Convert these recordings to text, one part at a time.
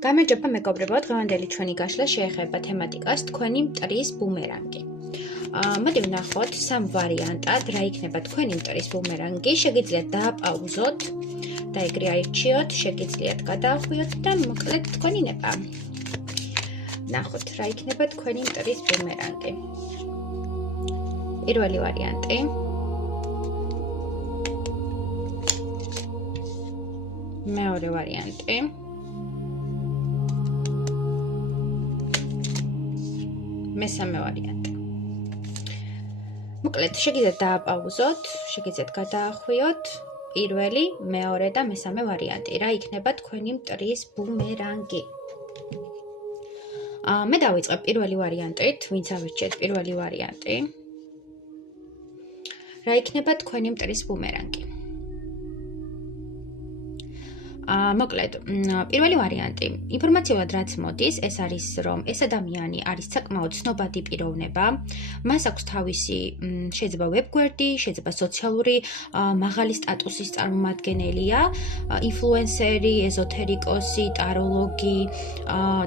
გამარჯობა მეგობრებო, დღევანდელი ჩვენი გაშლა შეეხება თემატიკას თქვენი მტრის ბუმერანგი. მოდი ვნახოთ სამ ვარიანტად რა იქნება თქვენი მტრის ბუმერანგი. შეგიძლიათ დააპაუზოთ და ეგრე აირჩიოთ, შეგიძლიათ გადაახვიოთ და მოკლედ თქვენი ნება. ნახოთ რა იქნება თქვენი მტრის ბუმერანგი. პირველი ვარიანტი. მეორე ვარიანტი. მესამე ვარიანტი. მოკლედ, შეგიძლიათ დააპაუზოთ, შეგიძლიათ გადაახვიოთ პირველი, მეორე და მესამე ვარიანტი. რა იქნება თქვენი მტრის ბუმერანგი? მე დავიწყებ პირველი ვარიანტით, ვინც ავირჩიეთ პირველი ვარიანტი. რა იქნება თქვენი მტრის ბუმერანგი? მოკლედ, პირველი ვარიანტი. ინფორმაციულად რაც მოდის, ეს არის, რომ ეს ადამიანი არის საკმაოდ ცნობადი პიროვნება. მას აქვს თავისი შეიძლება ვებგვერდი, შეიძლება სოციალური მაღალი სტატუსის წარმომადგენელია, ინფლუენსერი, ეზოთერიკოსი, ტაროლოგი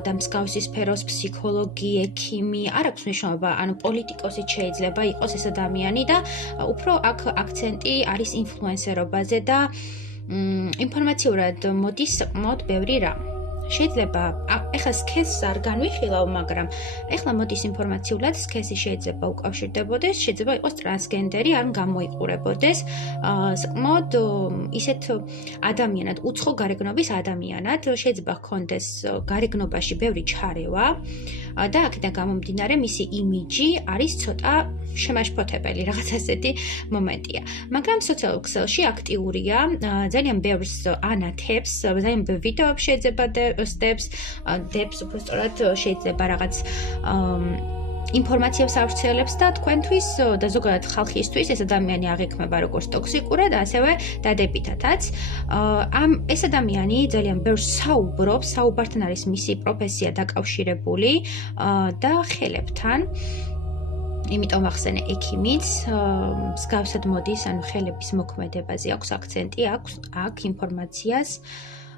და მსგავსი სფეროს ფსიქოლოგი, ექიმი, არ აქვს მნიშვნელობა, ანუ პოლიტიკოსიც შეიძლება იყოს ეს ადამიანი და უფრო აქ აქცენტი არის ინფლუენსერობაზე და ინფორმაციურად მოდის საკმაოდ ბევრი რამ. შეიძლება ეხლა სქესს არ განვიხილავ, მაგრამ ეხლა მოდის ინფორმაციულად სქესი შეიძლება უკავშირდებოდეს, შეიძლება იყოს ტრანსგენდერი, ან გამოიყურებოდეს საკმაოდ ისეთ ადამიანად, უცხო გარეგნობის ადამიანად, შეიძლება ჰქონდეს გარეგნობაში ბევრი ჩარევა და აქედან გამომდინარე მისი იმიჯი არის ცოტა შემაშფოთებელი, რაღაც ასეთი მომენტია. მაგრამ სოციალურ ქსელში აქტიურია, ძალიან ბევრს ანათებს, ძალიან ბევრ ვიდეოებს შეიძლება დებს, უფრო სწორად შეიძლება რაღაც ინფორმაციას ავრცელებს და თქვენთვის და ზოგადად ხალხისთვის ეს ადამიანი აღიქმება როგორც ტოქსიკურად, ასევე დადებითადაც. ეს ადამიანი ძალიან ბევრს საუბრობს, საუბართან არის მისი პროფესია დაკავშირებული და ხელებთან. იმიტომ ახსენე ექიმიც, მსგავსად მოდის, ანუ ხელების მოქმედებაზე აქვს აქცენტი, აქვს ინფორმაციას.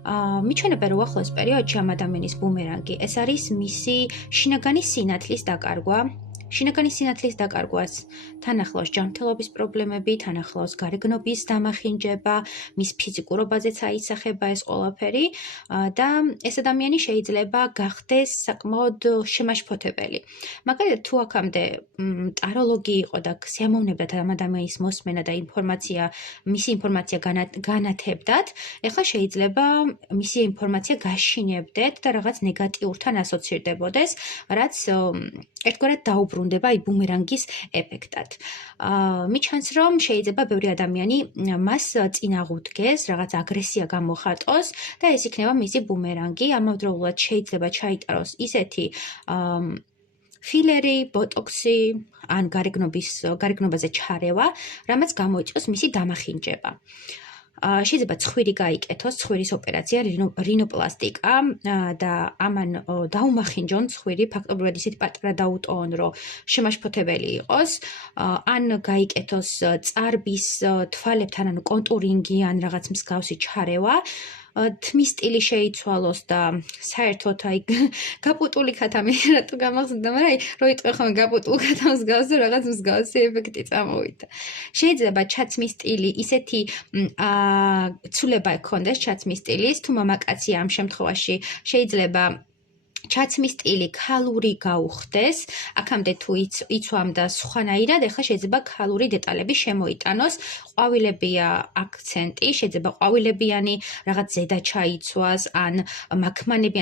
მიჩვენებენ, რომ ახლოს პერიოდში ამ ადამიანის ბუმერანგი, ეს არის მისი შინაგანი სინათლის დაკარგვა. შინაგანი სინათლის დაკარგვას თან ახლავს ჯანმრთელობის პრობლემები, თან ახლავს გარეგნობის დამახინჯება, მის ფიზიკურობაზეც აისახება ეს ყველაფერი და ეს ადამიანი შეიძლება გახდეს საკმაოდ შემაშფოთებელი. მაგალითად, თუ აქამდე ტაროლოგი იყო და სიამოვნებდათ ამ ადამიანის მოსმენა და მისი ინფორმაცია განათებდათ, ეხლა შეიძლება მისი ინფორმაცია გაშინებდეთ და რაღაც ნეგატიურთან ასოცირდებოდეს, რაც ერთგვარად დაუბრუნდება ბუმერანგის ეფექტად. მიჩანს, რომ შეიძლება ბევრი ადამიანი მას წინაღუდგეს, რაღაც აგრესია გამოხატოს და ეს იქნება მისი ბუმერანგი. ამავდროულად შეიძლება ჩაიტაროს ისეთი ფილერი, ბოტოქსი ან გარეგნობაზე ჩარევა, რამაც გამოიწვევს მისი დამახინჯება. შეიძლება ცხვირი გაიკეთოს, ცხვირის ოპერაცია, რინოპლასტიკა და ამან დაუმახინჯონ ცხვირი, ფაქტობრივად ისეთი პატარა დაუტოვონ, რომ შემაშფოთებელი იყოს, ან გაიკეთოს წარბის თვალებთან, ანუ კონტურინგი ან რაღაც მსგავსი ჩარევა. თმის სტილი შეიცვალოს და საერთოდ გაპუტული ქათამი რატო გამახსენდა, მაგრამ რო იტყვი ხოლმე გაპუტულ ქათამს გავს და რაღაც მსგავსი ეფექტი წამოვიდა. შეიძლება ჩაცმის სტილი ისეთი ცვლილება ჰქონდეს ჩაცმის სტილის, თუ მამაკაცია ამ შემთხვევაში შეიძლება ჩაცმის სტილი ქალური გაუხდეს, აქამდე თუ იცვამდა სხვანაირად, ეხლა შეიძლება ქალური დეტალები შემოიტანოს, ყვავილებია აქცენტი, შეიძლება ყვავილებიანი რაღაც ზედა ჩაიცვას, ან მაქმანები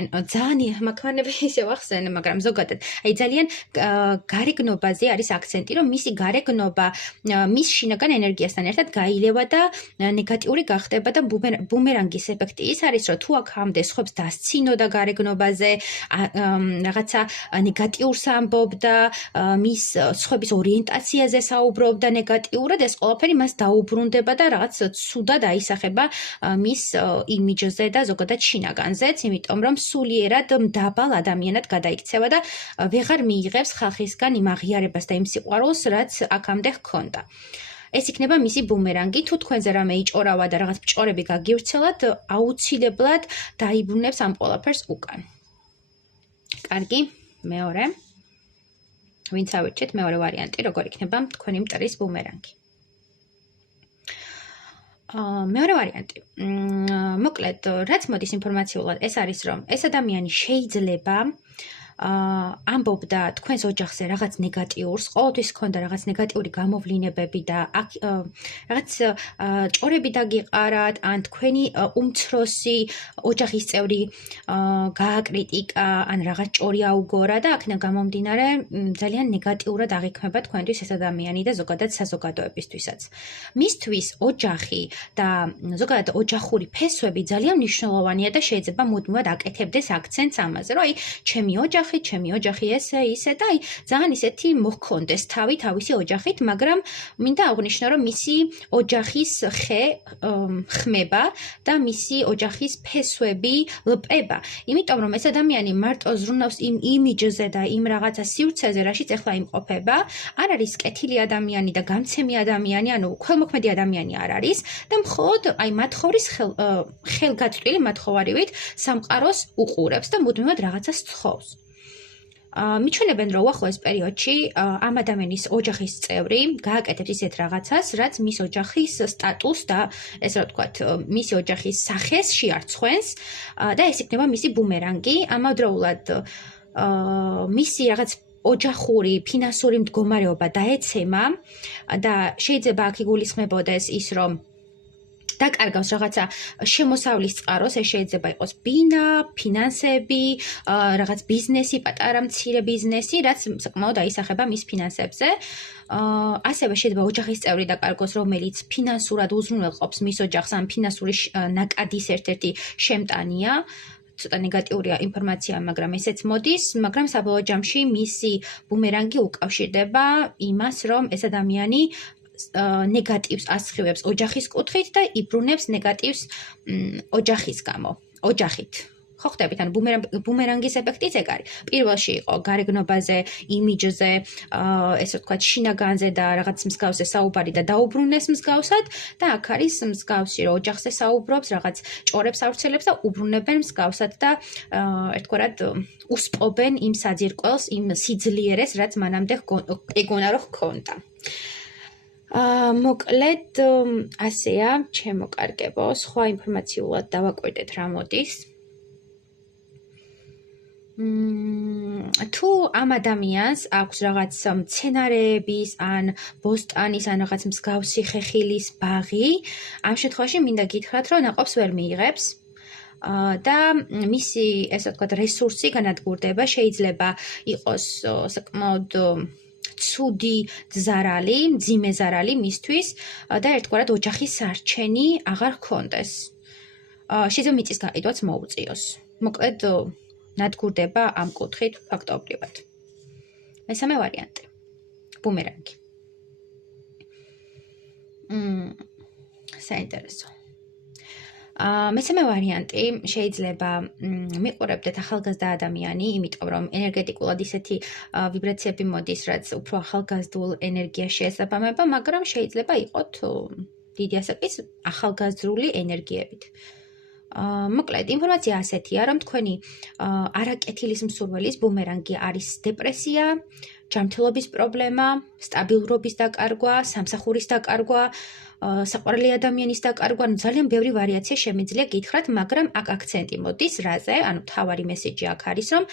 ისევ ახსენე, მაგრამ ზოგადად, ძალიან გარეგნობაზე არის აქცენტი, რომ მისი გარეგნობა მის შინაგან ენერგიასთან ერთად გაილევა და ნეგატიური გახდება და ბუმერანგის ეფექტი ის არის, რომ თუ აქამდე სხვებს დასცინოდა გარეგნობაზე, რაღაცა ნეგატიურს ამბობდა, მის სხვების ორიენტაციაზე საუბრობდა ნეგატიურად, ეს ყველაფერი მას დაუბრუნდება და რაღაც ცუდად აისახება მის იმიჯზე და ზოგადად შინაგანზეც, იმიტომ რომ სულიერად მდაბალ ადამიანად გადაიქცევა და ვეღარ მიიღებს ხალხისგან იმ აღიარებას და იმ სიყვარულს, რაც აქამდე ჰქონდა. ეს იქნება მისი ბუმერანგი. თუ თქვენზე რამე იჭორავა და რაღაც ბჭორები გაგივრცელათ, აუცილებლად დაიბრუნებს ამ ყველაფერს უკან. კარგი, მეორე. ვინც ავირჩეთ მეორე ვარიანტი, როგორ იქნება თქვენი მტრის ბუმერანგი. მეორე ვარიანტი. მოკლედ, რაც მოდის ინფორმაციულად, ეს არის, რომ ეს ადამიანი შეიძლება ამბობდა თქვენს ოჯახზე რაღაც ნეგატიურს, ყოველთვის ჰქონდა რაღაც ნეგატიური გამოვლინებები და რაღაც ჭორები დაგიყარათ, ან თქვენი უმცროსი ოჯახის წევრი გააკრიტიკა, ან რაღაც ჭორი აუგორა და აქედან გამომდინარე ძალიან ნეგატიურად აღიქმება თქვენთვის ეს ადამიანი და ზოგადად საზოგადოებისთვისაც. მისთვის ოჯახი და ზოგადად ოჯახური ფესვები ძალიან მნიშვნელოვანია და შეიძლება მუდმივად აკეთებდეს აქცენტს ამაზე, რომ აი ჩემი ოჯახი ესე ისე და აი ძალიან ისეთი მოჰქონდეს თავისი ოჯახით, მაგრამ მინდა აღვნიშნო, რომ მისი ოჯახის ხე ხმება და მისი ოჯახის ფესვები ლპება. იმიტომ რომ ეს ადამიანი მარტო ზრუნავს იმ იმიჯზე და იმ რაღაცა სივრცეზე, რაშიც ახლა იმყოფება, არ არის კეთილი ადამიანი და გამცემი ადამიანი, ანუ ქველმოქმედი ადამიანი არ არის და მხოლოდ აი მათხოვრის ხელგაწვდილი მათხოვარივით სამყაროს უყურებს და მუდმივად რაღაცას თხოვს. მიჩვენებენ, რომ უახლოეს პერიოდში ამ ადამიანის ოჯახის წევრი გააკეთებს ისეთ რაღაცას, რაც მის ოჯახის სტატუსს და ესე რა ვთქვათ, მისი ოჯახის სახეს შეარცხვენს და ეს იქნება მისი ბუმერანგი. ამავდროულად მისი რაღაც ოჯახური, ფინანსური მდგომარეობა დაეცემა და შეიძლება აქ იგულისხმებოდეს ის, რომ დაკარგავს რაღაცა შემოსავლის წყაროს, ეს შეიძლება იყოს ბინა, ფინანსები, რაღაც ბიზნესი, პატარა მცირე ბიზნესი, რაც საკმაოდ აისახება მის ფინანსებზე. ასევე შეიძლება ოჯახის წევრი დაკარგოს, რომელიც ფინანსურად უზრუნველყოფს მის ოჯახს, ან ფინანსური ნაკადის ერთ-ერთი შემტანია. ცოტა ნეგატიურია ინფორმაცია, მაგრამ ესეც მოდის, მაგრამ საბოლოო ჯამში მისი ბუმერანგი უკავშირდება იმას, რომ ეს ადამიანი ნეგატივს ასხივებს ოჯახის კუთხით და იბრუნებს ნეგატივს ოჯახის გამო, ოჯახით. ხო ხდებით, ანუ ბუმერანგის ეფექტიც ეგ არის. პირველში იყო გარეგნობაზე, იმიჯზე, ესე ვთქვათ, შინაგანზე და რაღაც მსგავსზე საუბარი და დაუბრუნეს მსგავსად და აქ არის მსგავსი, რომ ოჯახზე საუბრობს, რაღაც ჭორებს ავრცელებს და უბრუნებენ მსგავსად და ერთგვარად უსპობენ იმ საძირკველს, იმ სიძლიერეს, რაც მანამდე ეგონა რომ ჰქონდა. მოკლედ ასეა, ჩემო კარგებო, სხვა ინფორმაციულად დავაკვირდეთ რა მოდის. თუ ამ ადამიანს აქვს რაღაც მცენარეების ან ბოსტანის ან რაღაც მსგავსი ხეხილის ბაღი, ამ შემთხვევაში მინდა გითხრათ, რომ ნაყოფს ვერ მიიღებს და მისი, ესე ვთქვათ, რესურსი განადგურდება, შეიძლება იყოს საკმაოდ ცუდი ზარალი, მძიმე ზარალი მისთვის და ერთგვარად ოჯახის სარჩენი აღარ ჰქონდეს. შეიძლება მიწის გაყიდვაც მოუწიოს. მოკლედ ნადგურდება ამ კუთხით ფაქტობრივად. მესამე ვარიანტი. ბუმერანგი. საინტერესო. მესამე ვარიანტი შეიძლება მიყურებდეთ ახალგაზრდა ადამიანი, იმიტომ რომ ენერგეტიკულად ისეთი ვიბრაციები მოდის, რაც უფრო ახალგაზრდულ ენერგიას შეესაბამება, მაგრამ შეიძლება იყოთ დიდი ასაკის ახალგაზრული ენერგიებით. მოკლედ, ინფორმაცია ასეთია, რომ თქვენი არაკეთილის მსურველის ბუმერანგი არის დეპრესია, ჯანმრთელობის პრობლემა, სტაბილურობის დაკარგვა, სამსახურის დაკარგვა, საყვარელი ადამიანის დაკარგვა, ძალიან ბევრი ვარიაცია შემიძლია გითხრათ, მაგრამ აქ აქცენტი მოდის რაზე, ანუ მთავარი მესეჯი აქ არის, რომ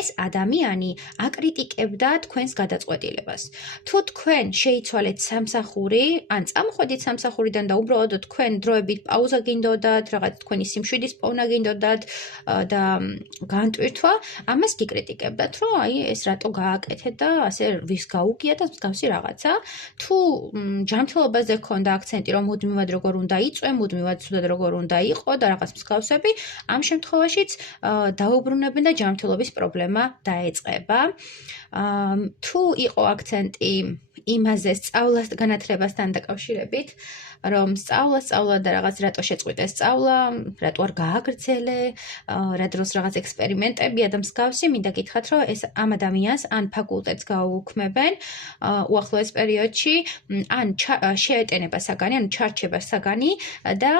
ეს ადამიანი აკრიტიკებდა თქვენს გადაწყვეტილებას. თუ თქვენ შეიცვალეთ სამსახური, ან წამოხვედით სამსახურიდან და უბრალოდ თქვენ დროებით პაუზა გინდოდათ, რაღაც თქვენი სიმშვიდის პოვნა გინდოდათ და განტვირთვა, ამას გიკრიტიკებდათ, რომ აი ეს რატო გააკეთეთ და ასე ვის გაუგია და მსგავსი რაღაცა. თუ ჯანმრთელობაზე გქონდა აქცენტი, რომ მუდმივად როგორ უნდა იწვე, მუდმივად ცუდად როგორ უნდა იყო და რაღაც მსგავსები, ამ შემთხვევაშიც დაუბრუნებენ და ჯანმრთელობის პრობლემა დაეწყება. თუ იყო აქცენტი იმაზე სწავლას განათლებასთან დაკავშირებით, რომ სწავლა და რაღაც რატო შეწყვიტეს სწავლა, რატო არ გააგრძელე, რა დროს რაღაც ექსპერიმენტებია და მსგავსი, მინდა გითხრათ, რომ ეს ამ ადამიანს ან ფაკულტეტს გაუქმებენ უახლოეს პერიოდში, ან შეეტენება საგანი, ან ჩარჩება საგანი და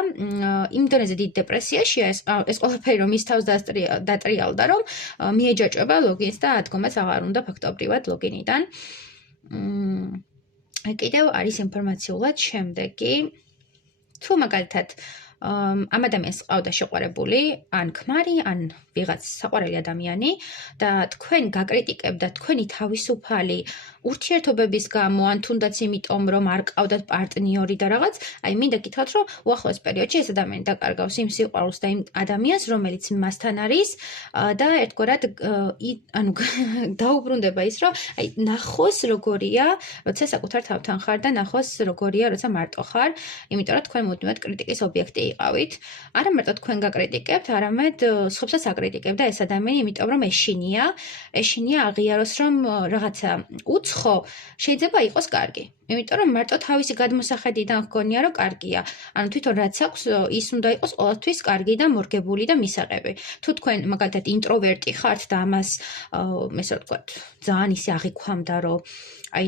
იმ დონეზე დიდი დეპრესიაშია ეს ყველაფერი, რომ ის თავს დატრიალდა, რომ მიეჯაჭვება ლოგინს და ადგომაც აღარ უნდა ფაქტობრივად ლოგინიდან. კიდევ არის ინფორმაციულად შემდეგი, თუ მაგალითად ამ ადამიანს ყავდა შეყვარებული, ან ქმარი, ან ვიღაც საყვარელი ადამიანი და თქვენ გაკრიტიკებდა თქვენი თავისუფალი ურთიერთობების გამო, ან თუნდაც იმიტომ, რომ არ ყავდათ პარტნიორი და რაღაც, აი მინდა გითხრათ, რომ უახლოეს პერიოდში ეს ადამიანი დაკარგავს იმ სიყვარულს და იმ ადამიანს, რომელიც მასთან არის და ერთგვარად ანუ დაუბრუნდება ის, რომ აი ნახოს როგორია, როცა საკუთარ თავთან ხარ და ნახოს როგორია, როცა მარტო ხარ, იმიტომ რომ თქვენ მუდმივად კრიტიკის ობიექტი იყავით. არა მარტო თქვენ გაკრიტიკებთ, არამედ სხვებსაც აკრიტიკებთ და ეს ადამიანი, იმიტომ რომ ეშინია აღიაროს, რომ რაღაცა უცხო შეიძლება იყოს კარგი. იმიტომ რომ მარტო თავისი გადმოსახედიდან ჰგონია, რომ კარგია. ანუ თვითონ რაც აქვს, ის უნდა იყოს ყოველთვის კარგი და მორგებული და მისაღები. თუ თქვენ მაგალითად ინტროვერტი ხართ და ამას ესე ვთქვათ, ძალიან ისე აღიქვამდა, რომ აი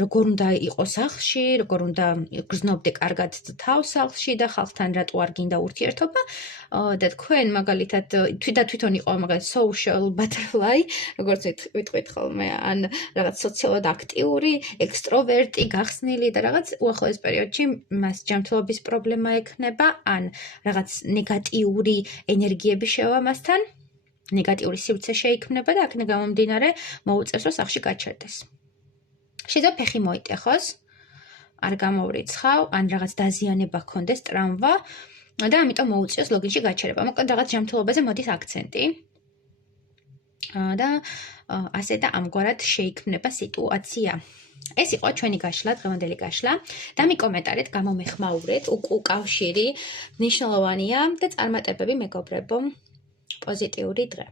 როგორ უნდა იყოს სახლში, როგორ უნდა გრძნობდე კარგად თავს სახლში და ხალხთან რატო არ გინდა ურთიერთობა და თქვენ მაგალითად თვითონ იყო მაგალითად social butterfly, როგორც ვიტყვით ხოლმე, ან რაღაც სოციალურად აქტიური, ექსტროვერტი, გახსნილი და რაღაც უახლოეს პერიოდში მას ჯანმრთელობის პრობლემა ექნება, ან რაღაც ნეგატიური ენერგიები შევა მასთან, ნეგატიური სივრცე შეიქმნება და აქედან გამომდინარე მოუწევს, რომ სახლში გაჩერდეს. შეიძლება ფეხი მოიტეხოს, არ გამოვრიცხავ, ან რაღაც დაზიანება ჰქონდეს, ტრამვა და ამიტომ მოუწევს ლოგინში გაჩერება. მოკლედ რაღაც ჯანმრთელობაზე მოდის აქცენტი. და ასე და ამგვარად შეიქმნება სიტუაცია. ეს იყო ჩვენი გაშლა, დღევანდელი გაშლა. და მიკომენტარეთ, გამომეხმაურეთ, უკავშირი მნიშვნელოვანია და წარმატებები მეგობრებო. პოზიტიური დღე.